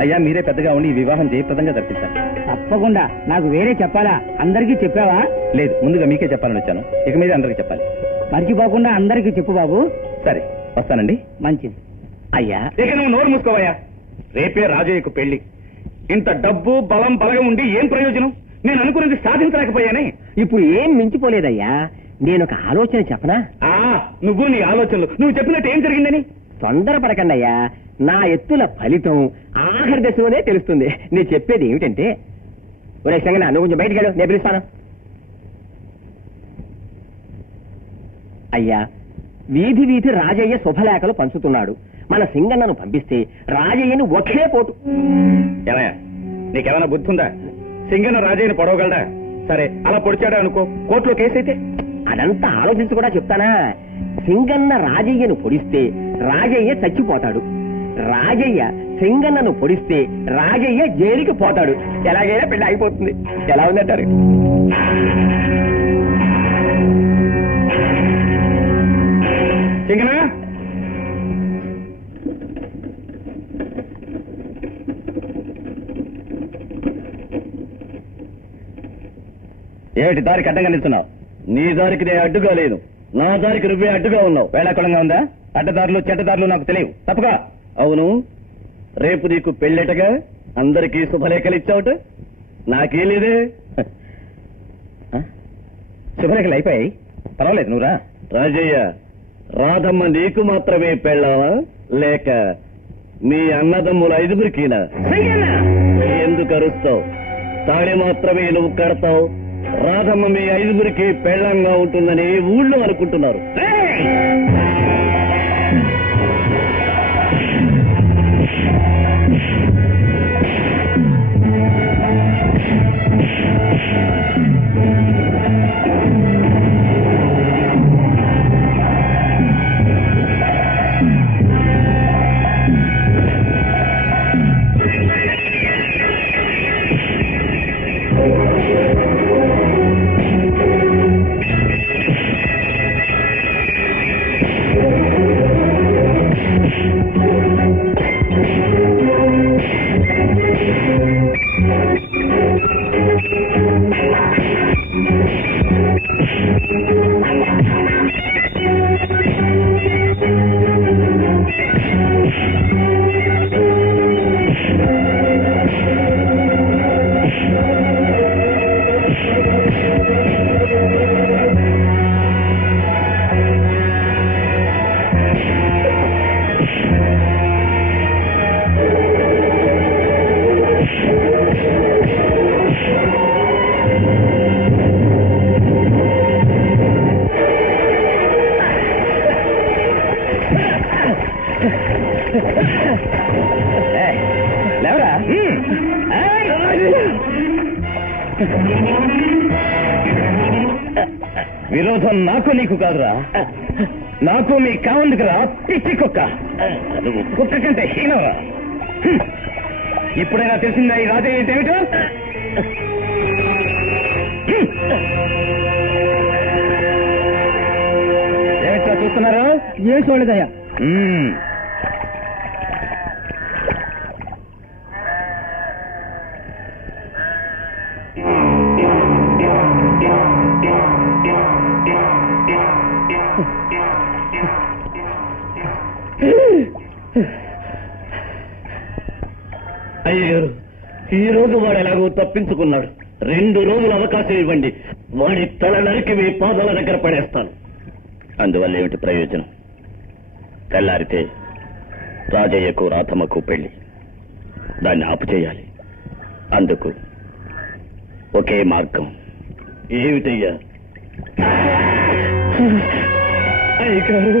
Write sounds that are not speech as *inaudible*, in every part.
అయ్యా మీరే పెద్దగా ఉండి ఈ వివాహం జయప్రదంగా జరిపించాలి తప్పకుండా. నాకు వేరే చెప్పాలా? అందరికీ చెప్పావా? లేదు ముందుగా మీకే చెప్పాలని వచ్చాను. ఇక మీద అందరికి చెప్పాలి. మర్చిపోకుండా అందరికీ చెప్పు బాబు. సరే వస్తానండి. మంచిది. అయ్యా ఇక నువ్వు నోరు మూసుకోవయ్యా. రేపే రాజయ్యకు పెళ్ళి ఇంత డబ్బు బలం బలగం ఉండి ఏం ప్రయోజనం? నేను అనుకున్నది సాధించలేకపోయానే. ఇప్పుడు ఏం మించిపోలేదయ్యా? నేను ఒక ఆలోచన చెప్పనా? ఆ నువ్వు నీ ఆలోచనలు. నువ్వు చెప్పినట్టు ఏం జరిగిందని? తొందరపడకండి అయ్యా నా ఎత్తుల ఫలితం ఆఖరి దశలోనే తెలుస్తుంది. నేను చెప్పేది ఏమిటంటే ఒరే సంగన నువ్వు కొంచెం బయటికి వెళ్ళు నేను పిలుస్తాను. అయ్యా వీధి వీధి రాజయ్య శుభలేఖలు పంచుతున్నాడు. మన సింగన్నను పంపిస్తే రాజయ్యని ఒకే పోటు ఏమయ్యా నీకేమైనా బుద్ధి ఉందా సింగన రాజయ్యని పొడవగలడా? సరే అలా పొడిచాడా అనుకో కోర్టులో కేసు అయితే అదంతా ఆలోచించి కూడా చెప్తానా? సింగన్న రాజయ్యను పొడిస్తే రాజయ్య చచ్చిపోతాడు. రాజయ్య సింగన్నను పొడిస్తే రాజయ్య జైలుకి పోతాడు. ఎలాగైనా పెళ్ళి అయిపోతుంది. ఎలా ఉందంటారు? సింగనా ఏమిటి దారికి అడ్డంగా నిల్చున్నావు నీ దారికి నేను అడ్డుగా లేదు నా దారికి నువ్వే అడ్డుగా ఉన్నావు. వేళాకుళంగా ఉందా? అడ్డదారులు చెడ్డదారులు నాకు తెలియవు. తప్పగా అవును? రేపు నీకు పెళ్ళేటగా? అందరికీ శుభలేఖలు ఇచ్చావుట? నాకే లేదే? శుభలేఖలు అయిపోయాయి. పర్వాలేదు నువ్వురా రాజయ్య రాధమ్మ నీకు మాత్రమే పెళ్ళావా? లేక మీ అన్నదమ్ముల ఐదుగురికినా? ఎందుకు అరుస్తావు? తాళి మాత్రమే నువ్వు కడతావు. రాధమ్మ మీ ఐదుగురికి పెళ్ళంగా ఉంటుందని ఊళ్ళో అనుకుంటున్నారు. లేవరా *laughs* విరోధం నాకు నీకు కాదురా. నాకు మీ కావందుకురా పిచ్చి కుక్క. నువ్వు కుక్క కంటే హీనవరా. ఇప్పుడైనా తెలిసిందా ఈ రాజయ్య అంటే ఏమిటో చూస్తున్నారు? ఏ చూడదయ్యా అయ్యగారు అయ్యారు ఈ రోజు వాడు ఎలాగో తప్పించుకున్నాడు. రెండు రోజులు అవకాశం ఇవ్వండి. వాడి తల నరికి మీ పాదాల దగ్గర పడేస్తాను. అందువల్ల ఏమిటి ప్రయోజనం? తెల్లారితే రాజయ్యకు రాధమ్మకు పెళ్ళి దాన్ని ఆపుచేయాలి అందుకు ఒకే మార్గం. ఏమిటయ్యా? అయ్యగారు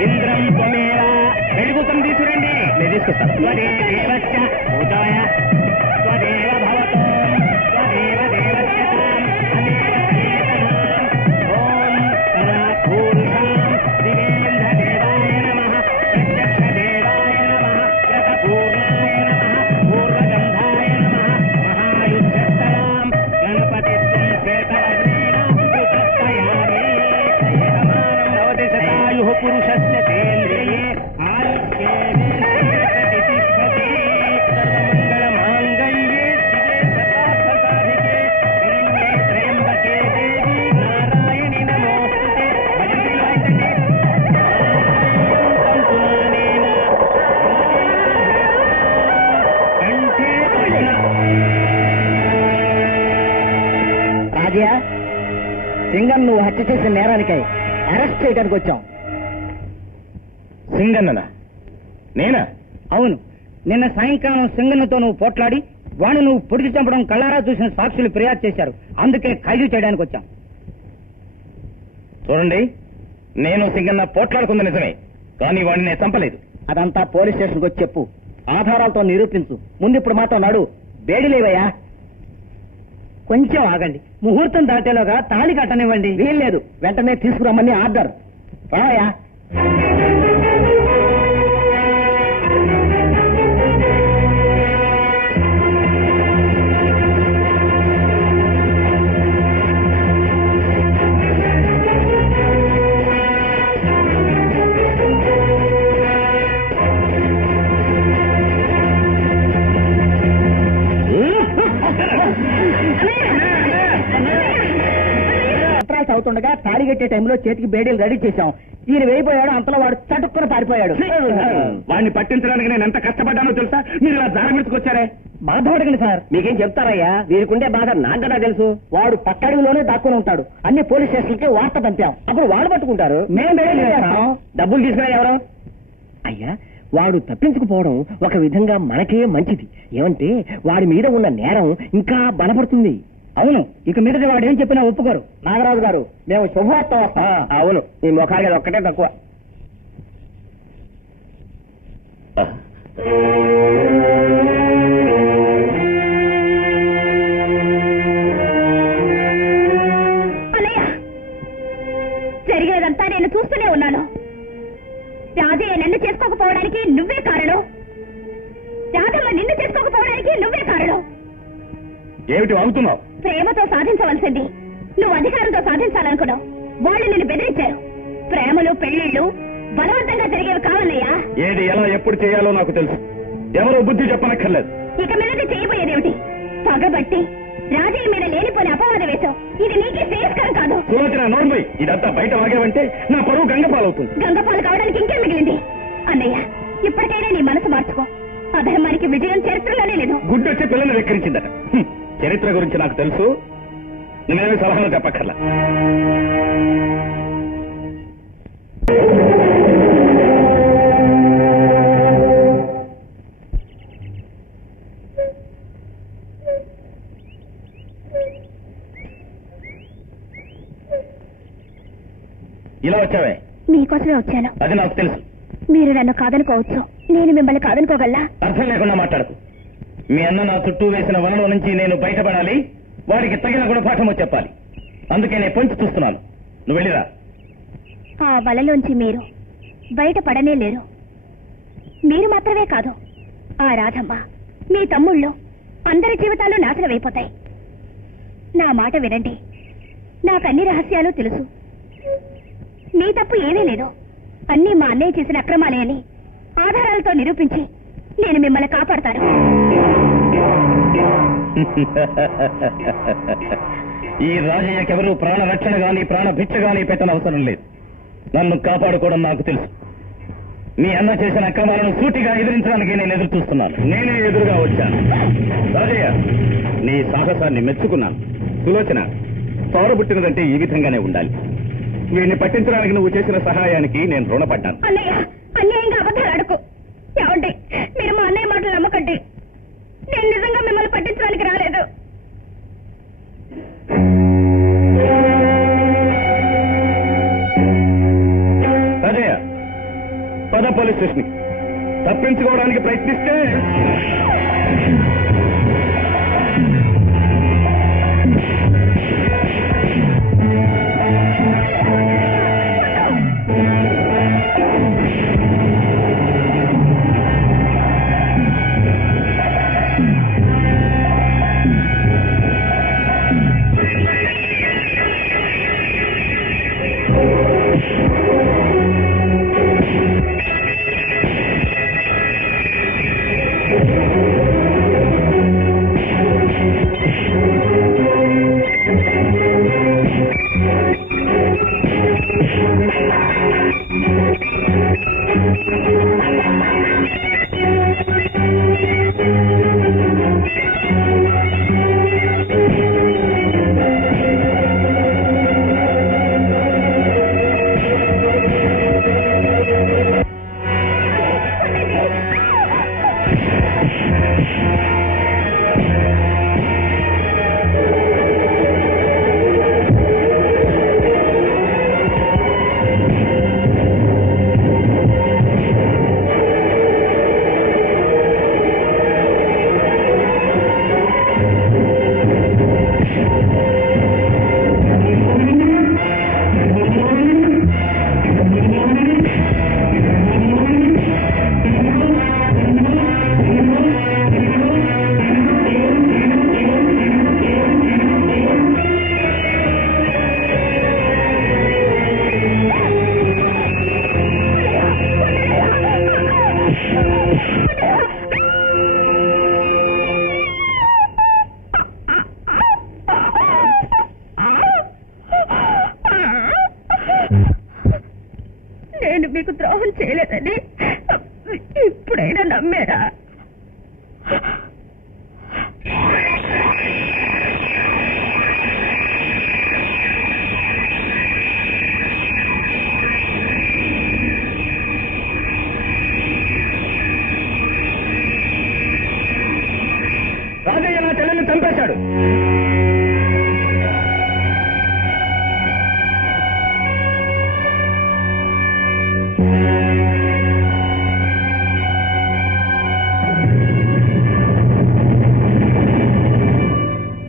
ఇంద్రం త్వమేవ వెళ్ళిపోతాం తీసుకురండి నేను తీసుకొస్తాను హత్య చేసిన నేరానికై అరెస్ట్ చేయడానికి వచ్చాం. సింగన్ననా? నేనా? అవును. నిన్న సాయంకాలం సింగన్నతో నువ్వు పోట్లాడి వాణ్ణి నువ్వు పొడిచి చంపడం కళ్ళారా చూసిన సాక్షులు ఫిర్యాదు చేశారు. అందుకే ఖైదు చేయడానికి వచ్చాం. చూడండి నేను సింగన్న పోట్లాడుకుంది నిజమే కానీ వాడిని నేను చంపలేదు. అదంతా పోలీస్ స్టేషన్కి వచ్చి చెప్పు. ఆధారాలతో నిరూపించు. ముందు ఇప్పుడు మాత్రం నాడు వేడిలేవయ్యా కొంచెం ఆగండి. ముహూర్తం దాటేలోగా తాళి కట్టనివ్వండి. వీల్లేదు. వెంటనే తీసుకురమ్మని ఆర్డర్. రావయ్యా. అవుతుండగా తాళి కట్టే టైంలో చేతికి బేడీలు రెడీ చేశాం. ఈయన వేయిపోయాడు అంతలో వాడు చటుక్కున పారిపోయాడు. వాడిని పట్టించడానికి నేను ఎంత కష్టపడ్డానో తెలుసా? మీరు ఇలా దారి పెట్టుకొచ్చారే బాధపడకండి సార్. మీకేం చెప్తారయ్యా? వీరికుండే బాధ నాకు కదా తెలుసు. వాడు పక్కడుగులోనే దాక్కుని ఉంటాడు. అన్ని పోలీస్ స్టేషన్లకి వార్త పంపాం. అప్పుడు వాడు పట్టుకుంటారు? మేము. డబ్బులు తీసుకురా ఎవరు? అయ్యా వాడు తప్పించుకుపోవడం ఒక విధంగా మనకే మంచిది. ఏమంటే వాడి మీద ఉన్న నేరం ఇంకా బలపడుతుంది. అవును ఇక మీదట వాడు ఏం చెప్పినా ఒప్పుకోరు. నాగరాజు గారు మేము శుభవార్త వస్తాం అవును మీ ముఖానికి ఒక్కటే తక్కువ. నువ్వు అధికారంతో సాధించాలనుకున్నావు. వాళ్ళు నిన్ను బెదిరించారు. ప్రేమలు పెళ్ళిళ్ళు బలవంతంగా జరిగేవి కావాలయ్యా ఏది ఎలా ఎప్పుడు చేయాలో నాకు తెలుసు. ఎవరో బుద్ధి చెప్పనక్కర్లేదు. ఇక మీదట చేయబోయేదేమిటి? పగబట్టి రాజయ్య మీద లేనిపోని అపవాదం వేశావు. ఇది నీకే శ్రేయస్కరం కాదు. సులోచన నోర్మై ఇదంతా బయట వాగావంటే నా పరువు గంగపాలవుతుంది. గంగపాలు కావడానికి ఇంకేం మిగిలింది? అన్నయ్య ఇప్పటికైనా నీ మనసు మార్చుకో. అధర్మానికి విజయం చరిత్రలోనే లేదు. గుడ్డొచ్చి పిల్లల్ని వెక్కిరించిందట. హ్మ్. చరిత్ర గురించి నాకు తెలుసు. నేనేమి సలహాలు చెప్పక్కర్లా. ఇలా వచ్చావే? మీకోసమే వచ్చాను. అది నాకు తెలుసు. మీరు నన్ను కాదనుకోవచ్చు. నేను మిమ్మల్ని కాదనుకోగలనా? అర్థం లేకుండా మాట్లాడకు. మీ అన్న నా చుట్టూ వేసిన వలలో నుంచి నేను బయటపడాలి. వారికి తగిన గుణపాఠము చెప్పాలి. అందుకే నేను పొంచి చూస్తున్నాను. నువ్వు వెళ్ళిరా. ఆ వలలోంచి మీరు బయట పడనే లేరు. మీరు మాత్రమే కాదు ఆ రాధమ్మ మీ తమ్ముళ్ళు అందరి జీవితాలు నాశనం అయిపోతాయి. నా మాట వినండి. నాకు అన్ని రహస్యాలు తెలుసు. మీ తప్పు ఏమీ లేదు. అన్నీ మా అన్నయ్య చేసిన అక్రమాలే అని ఆధారాలతో నిరూపించి నేను మిమ్మల్ని కాపాడతాను. ఈ రాజయ్యకెవరూ ప్రాణ రక్షణ గాని ప్రాణ భిక్ష గాని పెట్టనవసరం లేదు. నన్ను కాపాడుకోవడం నాకు తెలుసు. మీ అన్న చేసిన అక్రమాలను సూటిగా ఎదిరించడానికి నేను ఎదురు చూస్తున్నాను. నేనే ఎదురుగా వచ్చాను. రాజయ్య నీ సాహసాన్ని మెచ్చుకున్నాను. సులోచన పుట్టినదంటే ఈ విధంగానే ఉండాలి. వీడిని పట్టించడానికి నువ్వు చేసిన సహాయానికి నేను రుణపడ్డాను. రాజయ్య ని తప్పించుకోవడానికి ప్రయత్నిస్తే Yeah. మీకు ద్రోహం చేయలేదని